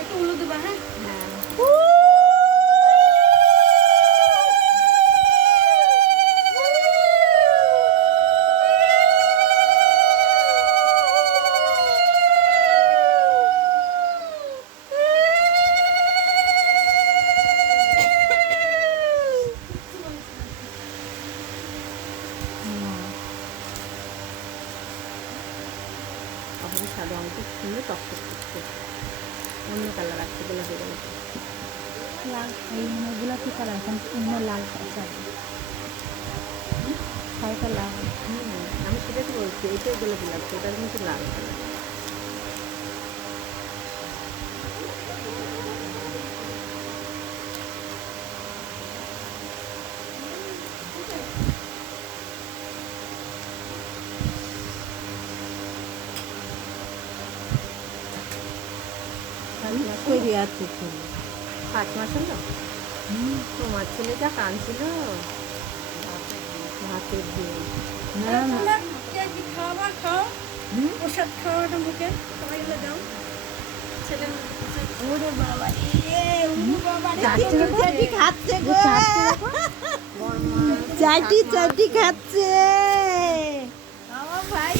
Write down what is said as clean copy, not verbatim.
একটু উলু দেবা। হ্যাঁ হ্যাঁ তারপরে সাদা অঙ্ক সুন্দর টকটক করছে, অন্য কালার আসছে গোলাপি গোলাপি। লাল এই মানে গোলাপি কালার এখন অন্য লাল কালার শাড়িটা লাল। আমি সেটা তো বলছি, এটাই গোলাপি লাগছে, এটার কিন্তু লাল কালার। তৈরি আছে 5 মাস হলো তোমার ছেলে যা কাঁদছিল ভাতের দিয়ে। না না খাবার খাও, প্রসাদ খাওয়াটা মুখে সবাই গেলে দাও ছেলের। ওরে বাবা চাটি খাচ্ছে গো, চাটি চাটি খাচ্ছে আমার ভাই।